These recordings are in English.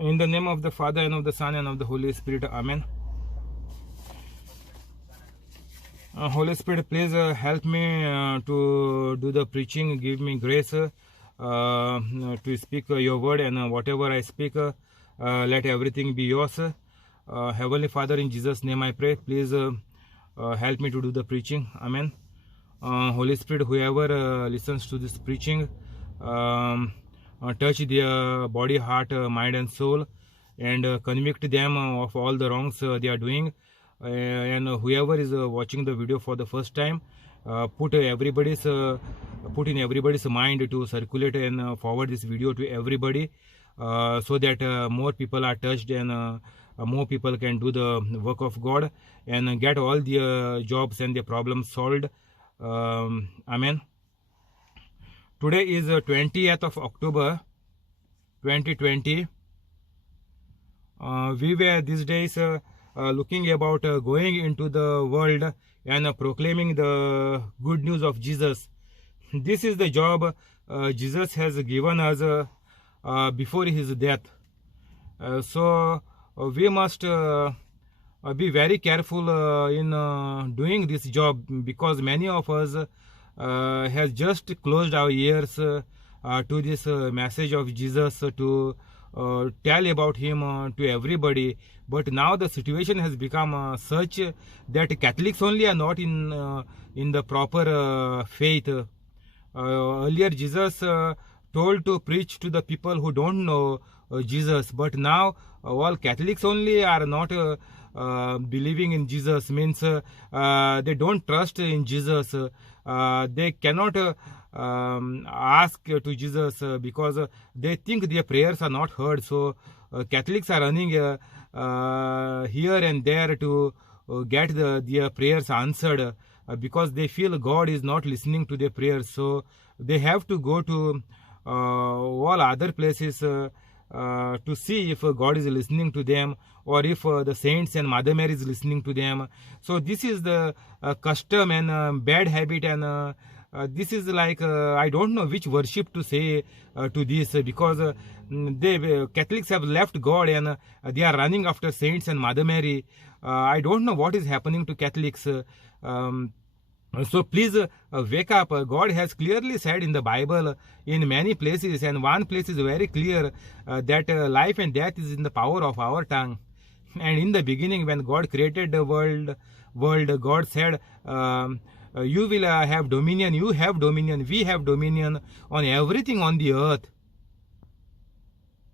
In the name of the Father, and of the Son, and of the Holy Spirit. Amen. Holy Spirit, please help me to do the preaching. Give me grace to speak your word, and whatever I speak, let everything be yours. Heavenly Father, in Jesus' name I pray. Please help me to do the preaching. Amen. Holy Spirit, whoever listens to this preaching, touch their body, heart, mind and soul, and convict them of all the wrongs they are doing. And whoever is watching the video for the first time, put in everybody's mind to circulate and forward this video to everybody, so that more people are touched, and more people can do the work of God and get all their jobs and their problems solved. Amen. Today is 20th of October 2020. We were these days looking about going into the world and proclaiming the good news of Jesus. This is the job Jesus has given us before his death. So we must be very careful in doing this job, because many of us has just closed our ears to this message of Jesus, to tell about him to everybody. But now the situation has become such that Catholics only are not in the proper faith. Earlier Jesus told to preach to the people who don't know Jesus, but now all Catholics only are not believing in Jesus. Means they don't trust in Jesus. They cannot ask to Jesus because they think their prayers are not heard. So Catholics are running here and there to get their prayers answered, because they feel God is not listening to their prayers. So they have to go to all other places to see if God is listening to them, or if the saints and Mother Mary is listening to them. So this is the custom and bad habit, and this is like I don't know which worship to say to this, because Catholics have left God and they are running after saints and Mother Mary. I don't know what is happening to Catholics. So please wake up. God has clearly said in the Bible in many places, and one place is very clear, that life and death is in the power of our tongue. And in the beginning, when God created the world, God said, you will have dominion, you have dominion, we have dominion on everything on the earth.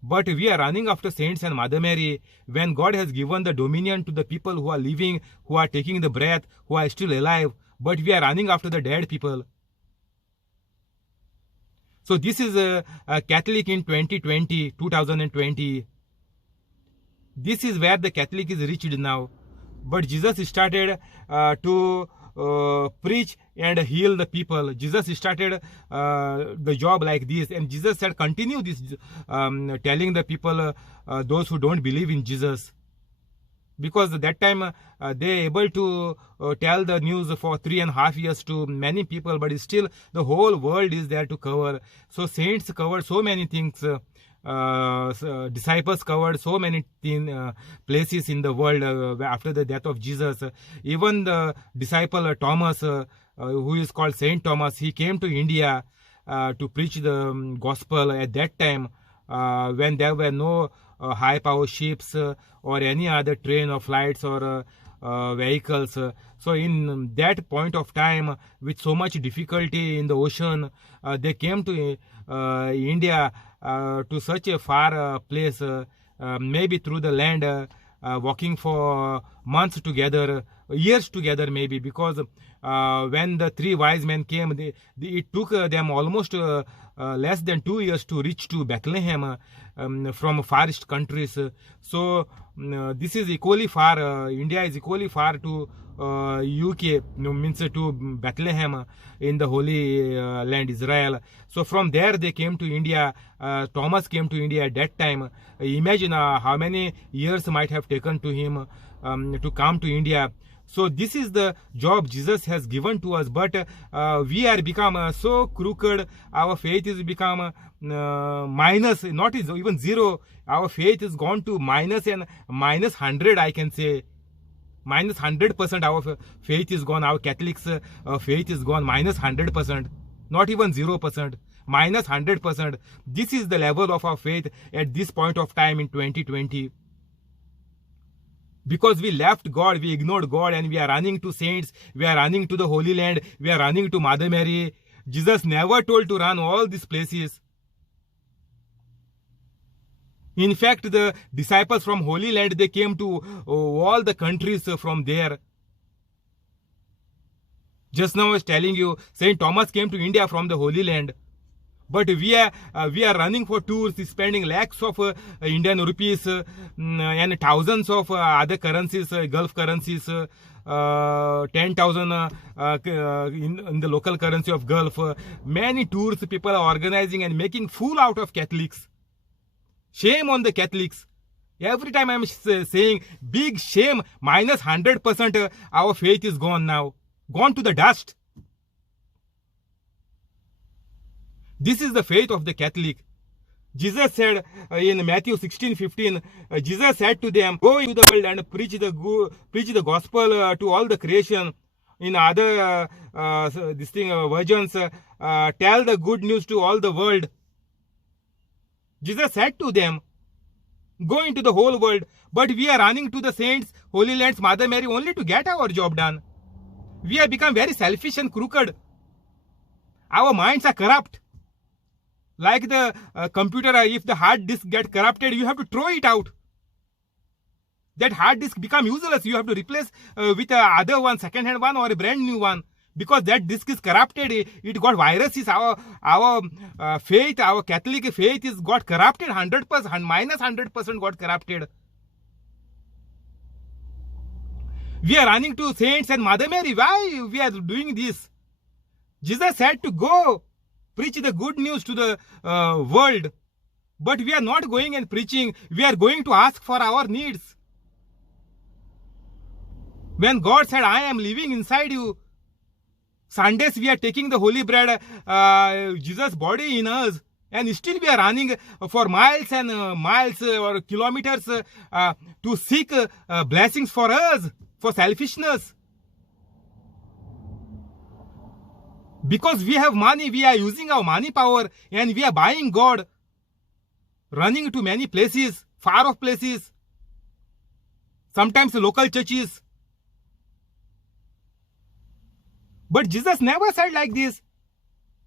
But we are running after saints and Mother Mary, when God has given the dominion to the people who are living, who are taking the breath, who are still alive. But we are running after the dead people. So this is a Catholic in 2020. This is where the Catholic is reached now. But Jesus started to preach and heal the people. Jesus started the job like this, and Jesus said, continue this, telling the people, those who don't believe in Jesus. Because at that time they able to tell the news for 3.5 years to many people, but still the whole world is there to cover. So saints covered so many things, disciples covered so many places in the world after the death of Jesus. Even the disciple Thomas, who is called Saint Thomas, he came to India to preach the gospel at that time, when there were no high power ships or any other train or flights or vehicles. So in that point of time, with so much difficulty in the ocean, they came to India, to such a far place, maybe through the land, walking for months together, years together maybe, because when the 3 wise men came, it took them almost less than 2 years to reach to Bethlehem from farthest countries. So this is equally far. India is equally far to UK, means to Bethlehem in the Holy Land, Israel. So from there they came to India. Thomas came to India at that time. Imagine how many years might have taken to him to come to India. So this is the job Jesus has given to us, but we are become so crooked. Our faith is become minus, not is even zero. Our faith is gone to minus and minus 100, I can say. Minus 100% our faith is gone. Our Catholics' faith is gone minus 100%, not even 0%, minus 100%. This is the level of our faith at this point of time in 2020. Because we left God, we ignored God, and we are running to saints, we are running to the Holy Land, we are running to Mother Mary. Jesus never told to run all these places. In fact, the disciples from Holy Land, they came to all the countries from there. Just now I was telling you, Saint Thomas came to India from the Holy Land. But we are running for tours, spending lakhs of Indian rupees and thousands of other currencies, Gulf currencies, 10,000 in the local currency of Gulf. Many tours people are organizing and making fool out of Catholics. Shame on the Catholics. Every time I'm saying big shame, minus 100% our faith is gone now. Gone to the dust. This is the faith of the Catholic. Jesus said in Matthew 16:15, Jesus said to them, go into the world and preach the gospel to all the creation. In other versions, tell the good news to all the world. Jesus said to them, go into the whole world, but we are running to the saints, Holy Lands, Mother Mary only to get our job done. We have become very selfish and crooked. Our minds are corrupt. Like the computer, if the hard disk get corrupted, you have to throw it out. That hard disk become useless. You have to replace with other one, second-hand one or a brand new one. Because that disk is corrupted, it got viruses. Our faith, our Catholic faith is got corrupted 100%, minus 100% got corrupted. We are running to saints and Mother Mary. Why we are doing this? Jesus said to go preach the good news to the world. But we are not going and preaching. We are going to ask for our needs. When God said, I am living inside you. Sundays we are taking the holy bread, Jesus' body in us. And still we are running for miles and miles or kilometers to seek blessings for us, for selfishness. Because we have money, we are using our money power and we are buying God. Running to many places, far off places. Sometimes local churches. But Jesus never said like this.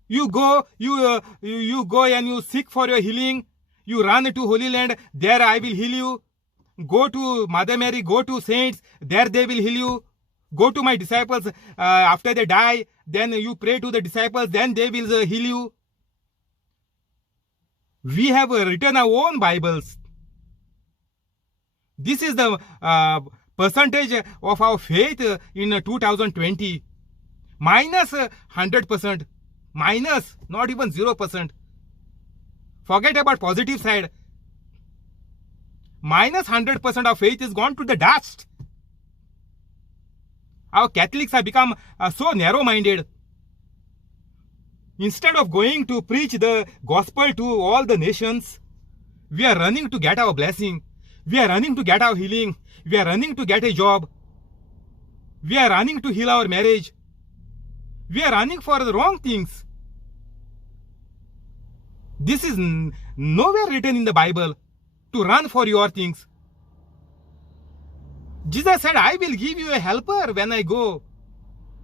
You go and you seek for your healing. You run to Holy Land, there I will heal you. Go to Mother Mary, go to saints, there they will heal you. Go to my disciples, after they die, then you pray to the disciples, then they will heal you. We have written our own Bibles. This is the percentage of our faith in 2020. Minus 100%. Minus, not even 0%. Forget about positive side. Minus 100% of faith is gone to the dust. Our Catholics have become so narrow-minded. Instead of going to preach the gospel to all the nations, we are running to get our blessing. We are running to get our healing. We are running to get a job. We are running to heal our marriage. We are running for the wrong things. This is nowhere written in the Bible to run for your things. Jesus said, I will give you a helper when I go.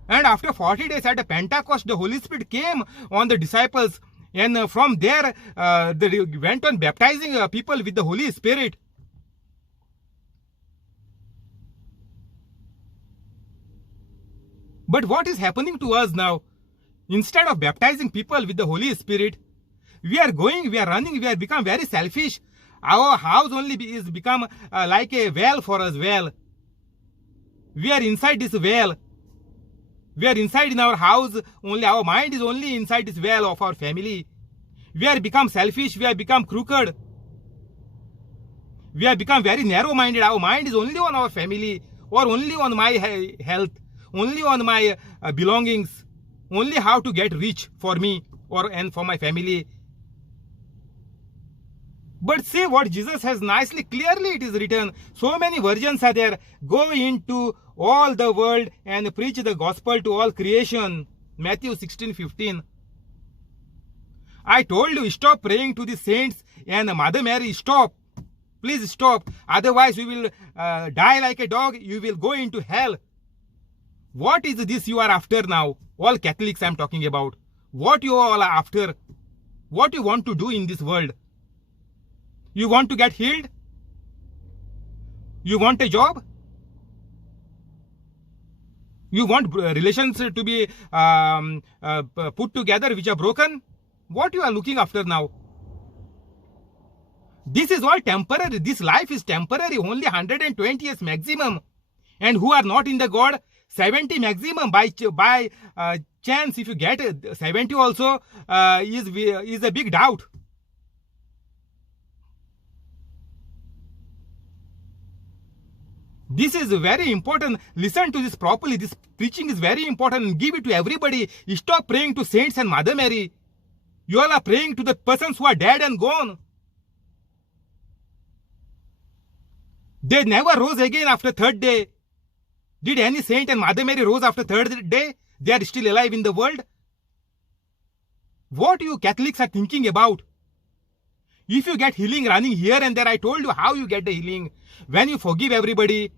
And after 40 days at Pentecost, the Holy Spirit came on the disciples. And from there, they went on baptizing people with the Holy Spirit. But what is happening to us now? Instead of baptizing people with the Holy Spirit, we are running, we have become very selfish. Our house only is become like a well for us, well. We are inside this well. We are inside in our house, only our mind is only inside this well of our family. We are become selfish, we have become crooked. We have become very narrow-minded. Our mind is only on our family, or only on my health, only on my belongings, only how to get rich for me and for my family. But say what Jesus has nicely, clearly it is written. So many versions are there. Go into all the world and preach the gospel to all creation. Matthew 16:15. I told you, stop praying to the saints and Mother Mary. Stop. Please stop. Otherwise you will die like a dog. You will go into hell. What is this you are after now? All Catholics I am talking about. What you all are after? What you want to do in this world? You want to get healed? You want a job? You want relations to be put together which are broken? What you are looking after now? This is all temporary. This life is temporary. Only 120 years maximum. And who are not in the God, 70 maximum. By chance, if you get 70 also, is a big doubt. This is very important. Listen to this properly. This preaching is very important. Give it to everybody. Stop praying to saints and Mother Mary. You all are praying to the persons who are dead and gone. They never rose again after third day. Did any saint and Mother Mary rose after third day? They are still alive in the world. What you Catholics are thinking about? If you get healing running here and there, I told you how you get the healing. When you forgive everybody,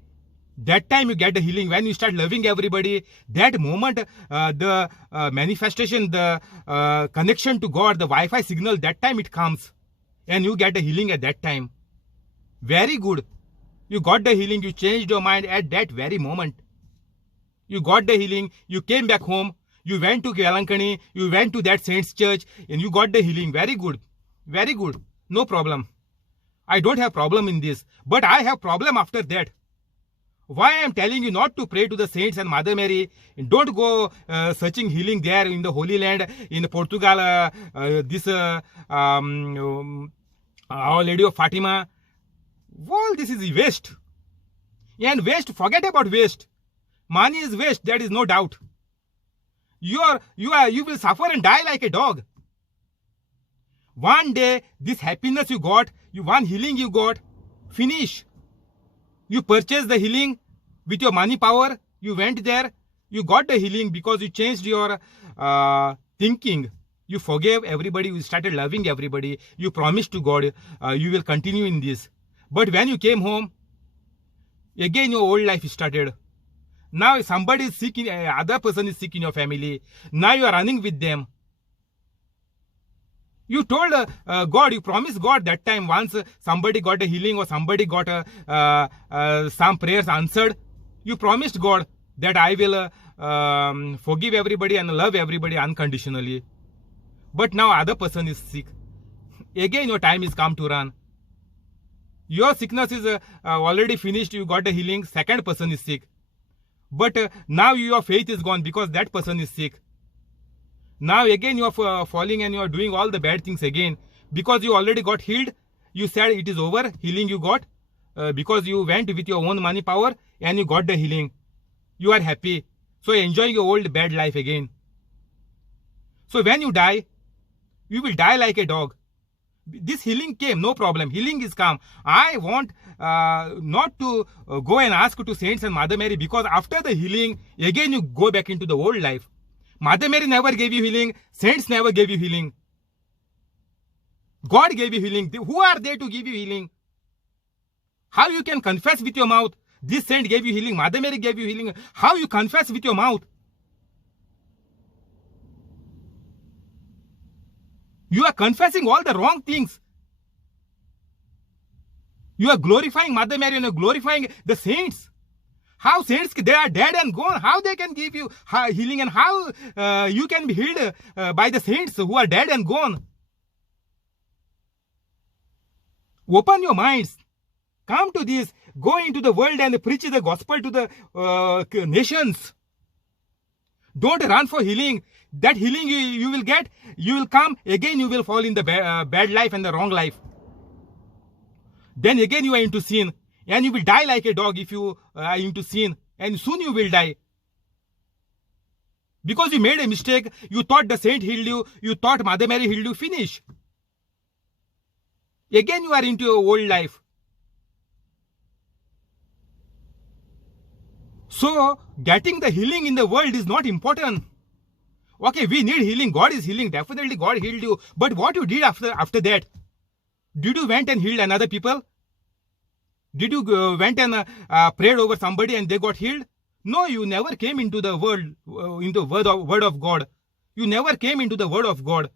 that time you get the healing. When you start loving everybody, that moment, the manifestation, the connection to God, the Wi-Fi signal, that time it comes. And you get the healing at that time. Very good. You got the healing. You changed your mind at that very moment. You got the healing. You came back home. You went to Velankani. You went to that saint's church. And you got the healing. Very good. Very good. No problem. I don't have problem in this. But I have problem after that. Why I am telling you not to pray to the saints and Mother Mary. Don't go searching healing there in the Holy Land, in Portugal, Our Lady of Fatima. All this is waste. And waste, forget about waste. Money is waste, that is no doubt. You will suffer and die like a dog. One day, this happiness you got, one healing you got, finish. You purchased the healing with your money power. You went there. You got the healing because you changed your thinking. You forgave everybody. You started loving everybody. You promised to God you will continue in this. But when you came home, again your old life started. Now somebody is sick, other person is sick in your family. Now you are running with them. You told God, you promised God that time once somebody got a healing or somebody got some prayers answered. You promised God that I will forgive everybody and love everybody unconditionally. But now other person is sick. Again your time is come to run. Your sickness is already finished. You got the healing. Second person is sick. But now your faith is gone because that person is sick. Now again you are falling and you are doing all the bad things again. Because you already got healed. You said it is over. Healing you got. Because you went with your own money power and you got the healing. You are happy. So enjoying your old bad life again. So when you die, you will die like a dog. This healing came, no problem. Healing is come. I want not to go and ask to saints and Mother Mary because after the healing, again you go back into the old life. Mother Mary never gave you healing. Saints never gave you healing. God gave you healing. Who are they to give you healing? How you can confess with your mouth? This saint gave you healing. Mother Mary gave you healing. How you confess with your mouth? You are confessing all the wrong things. You are glorifying Mother Mary and you are glorifying the saints. How saints, they are dead and gone. How they can give you healing and how you can be healed by the saints who are dead and gone. Open your minds. Come to this. Go into the world and preach the gospel to the nations. Don't run for healing. That healing you will get, you will come, again you will fall in the bad life and the wrong life. then again you are into sin, and you will die like a dog if you are into sin, and soon you will die. Because you made a mistake, you thought the saint healed you, you thought Mother Mary healed you, finish. Again you are into your old life. So, getting the healing in the world is not important. Okay, we need healing. God is healing. Definitely God healed you. But what you did after that? Did you went and healed another people? Did you went and prayed over somebody and they got healed? No, you never came into the world, into the word of God. You never came into the word of God.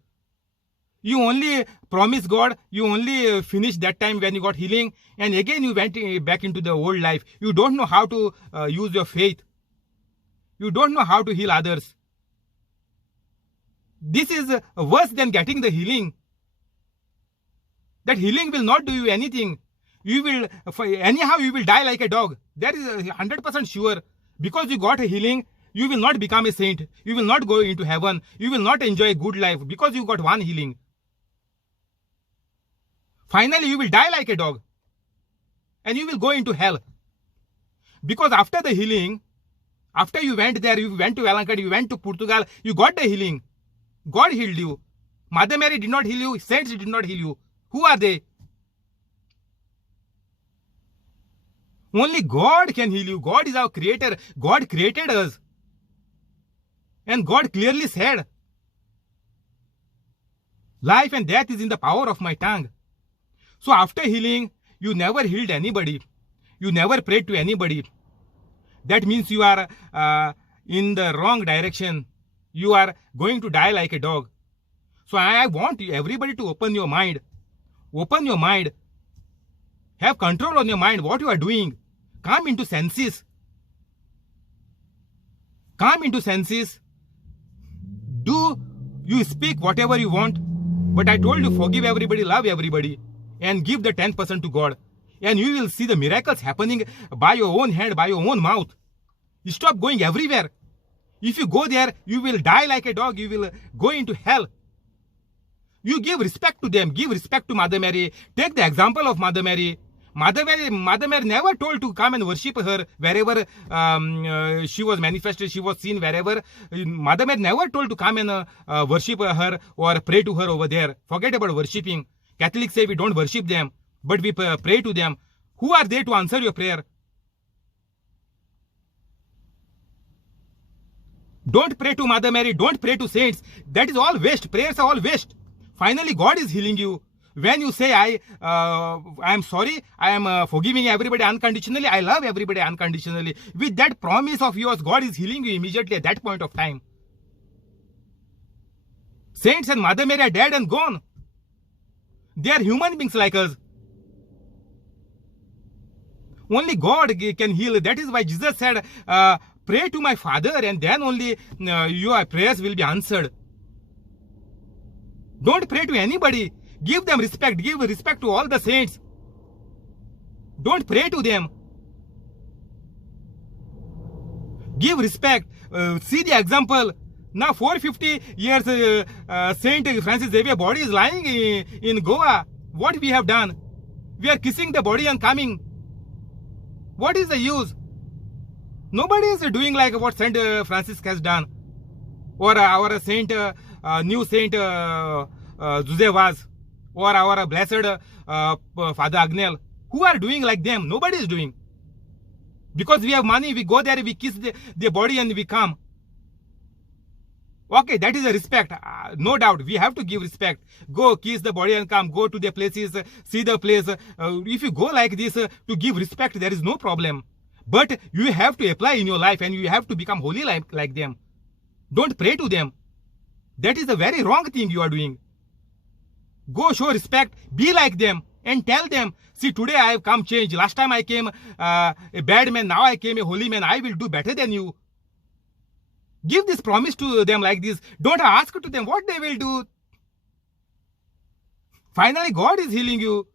You only promised God, you only finished that time when you got healing, and again you went back into the old life. You don't know how to use your faith. You don't know how to heal others. This is worse than getting the healing. That healing will not do you anything. You will, anyhow you will die like a dog. That is 100% sure. Because you got a healing, you will not become a saint. You will not go into heaven. You will not enjoy a good life because you got one healing. Finally, you will die like a dog. And you will go into hell. Because after the healing, after you went there, you went to Alankat, you went to Portugal, you got the healing. God healed you. Mother Mary did not heal you. Saints did not heal you. Who are they? Only God can heal you. God is our creator. God created us. And God clearly said, life and death is in the power of my tongue. So after healing, you never healed anybody. You never prayed to anybody. That means you are in the wrong direction. You are going to die like a dog. So I want everybody to open your mind. Open your mind. Have control on your mind. What you are doing. Come into senses. Come into senses. Do you speak whatever you want. But I told you, forgive everybody, love everybody. And give the 10% to God. And you will see the miracles happening by your own hand, by your own mouth. You stop going everywhere. If you go there, you will die like a dog. You will go into hell. You give respect to them. Give respect to Mother Mary. Take the example of Mother Mary. Mother Mary never told to come and worship her wherever she was manifested, she was seen wherever. Mother Mary never told to come and worship her or pray to her over there. Forget about worshipping. Catholics say we don't worship them, but we pray to them. Who are they to answer your prayer? Don't pray to Mother Mary. Don't pray to saints. That is all waste. Prayers are all waste. Finally, God is healing you. When you say, I am sorry, I am forgiving everybody unconditionally, I love everybody unconditionally. With that promise of yours, God is healing you immediately at that point of time. Saints and Mother Mary are dead and gone. They are human beings like us. Only God can heal. That is why Jesus said, pray to my Father and then only your prayers will be answered. Don't pray to anybody. Give them respect. Give respect to all the saints. Don't pray to them. Give respect. See the example. Now 450 years Saint Francis Xavier body is lying in Goa. What we have done? We are kissing the body and coming. What is the use? Nobody is doing like what Saint Francis has done. Or our Saint, new Saint Jose was. Or our blessed Father Agnel. Who are doing like them? Nobody is doing. Because we have money, we go there, we kiss the body and we come. Okay, that is a respect. No doubt, we have to give respect. Go kiss the body and come. Go to the places, see the place. If you go like this to give respect, there is no problem. But you have to apply in your life and you have to become holy like them. Don't pray to them. That is a very wrong thing you are doing. Go show respect, be like them and tell them, see, today I have come change. Last time I came a bad man, now I came a holy man. I will do better than you. Give this promise to them like this. Don't ask to them what they will do. Finally, God is healing you.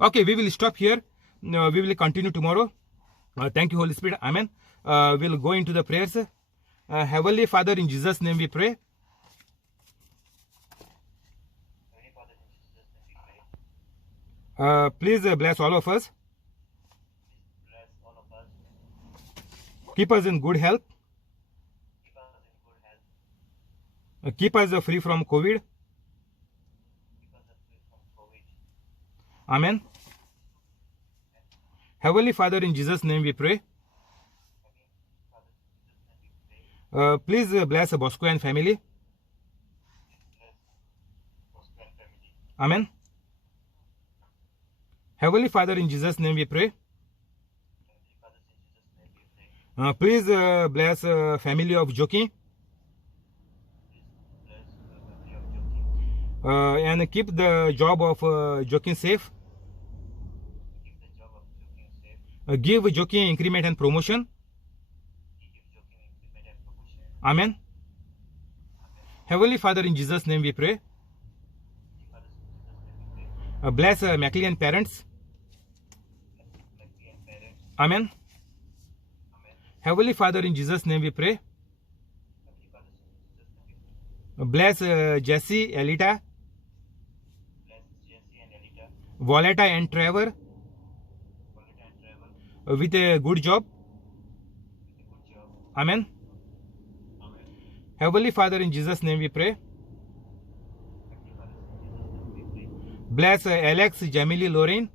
Okay, we will stop here. We will continue tomorrow. Thank you, Holy Spirit. Amen. We'll go into the prayers. Heavenly Father, in Jesus' name we pray. Please bless all of us. Bless all of us. Keep us in good health. Keep us in good health. Keep us free from COVID. Keep us free from COVID. Amen. Heavenly Father, in Jesus' name we pray. Father, in Jesus' name we pray. Please bless Bosco and family. Bless Bosco and family. Amen. Heavenly Father, in Jesus' name we pray. Heavenly Father, in Jesus' name we pray. Please bless family of Joki Please bless the family of Joki. and keep the job of Joki safe. Keep the job of Joki safe. Give Joki increment and promotion. Give Joki increment and promotion. Amen. Amen. Heavenly Father, in Jesus' name we pray. Heavenly Father, in Jesus' name we pray. Bless McLean parents. Bless Mackie and parents. Amen. Amen. Heavenly Father, in Jesus' name we pray. Heavenly Father, in Jesus' name we pray. Bless Jesse, Elita, Bless Jesse and Elita. Voleta and Trevor Quality and travel with a good job. with a good job. Amen. Amen. Heavenly Father, in Jesus' name we pray. Heavenly Father, in Jesus' name we pray. Bless Alex, Jamili, Lorraine.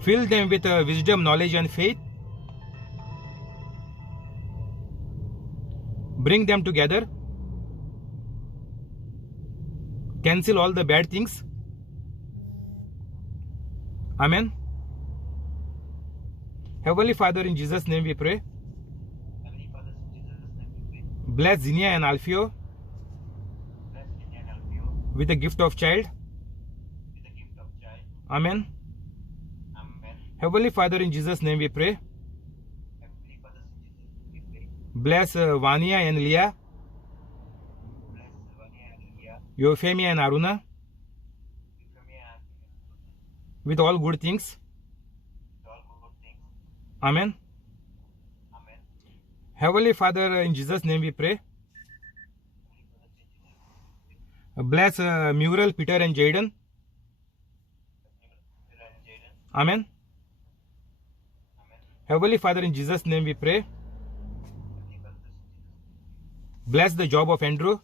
Fill them with wisdom, knowledge, and faith. Bring them together. Cancel all the bad things. Amen. Heavenly Father, in Jesus' name we pray. Heavenly Father, in Jesus' name we pray. Bless Zinia and Alfio Bless India and Alfio with the gift of child. with the gift of child. Amen. Amen. Heavenly Father, in Jesus' name we pray. Heavenly Father, in Jesus' name we pray. Bless Vania and Leah, Bless Vania and Leah, Euphemia and Aruna Euphemia and with all good things. with all good things. Amen. Amen. Heavenly Father, in Jesus' name we pray. Heavenly Father, in Jesus' name we pray. Bless Muriel, Peter, and Jaden. Peter and Jaden. Amen. Amen. Heavenly Father, in Jesus' name we pray. Heavenly Father, in Jesus' name. Bless the job of Andrew.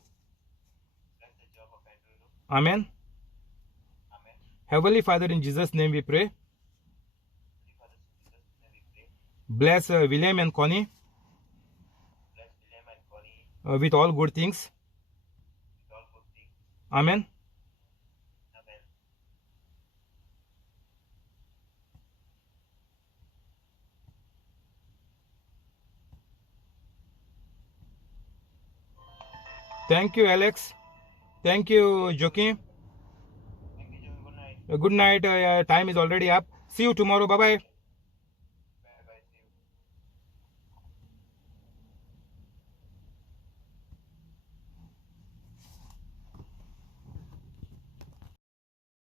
Bless the job of Andrew. Amen. Amen. Heavenly Father, in Jesus' name we pray. Heavenly Father, in Jesus' name we pray. Bless William and Connie Bless William and Connie with all good things. with all good things. Amen. Amen. Thank you, Alex. Thank you, Joaquin. Thank you, John. Good night. Good night. Time is already up. See you tomorrow. Bye bye.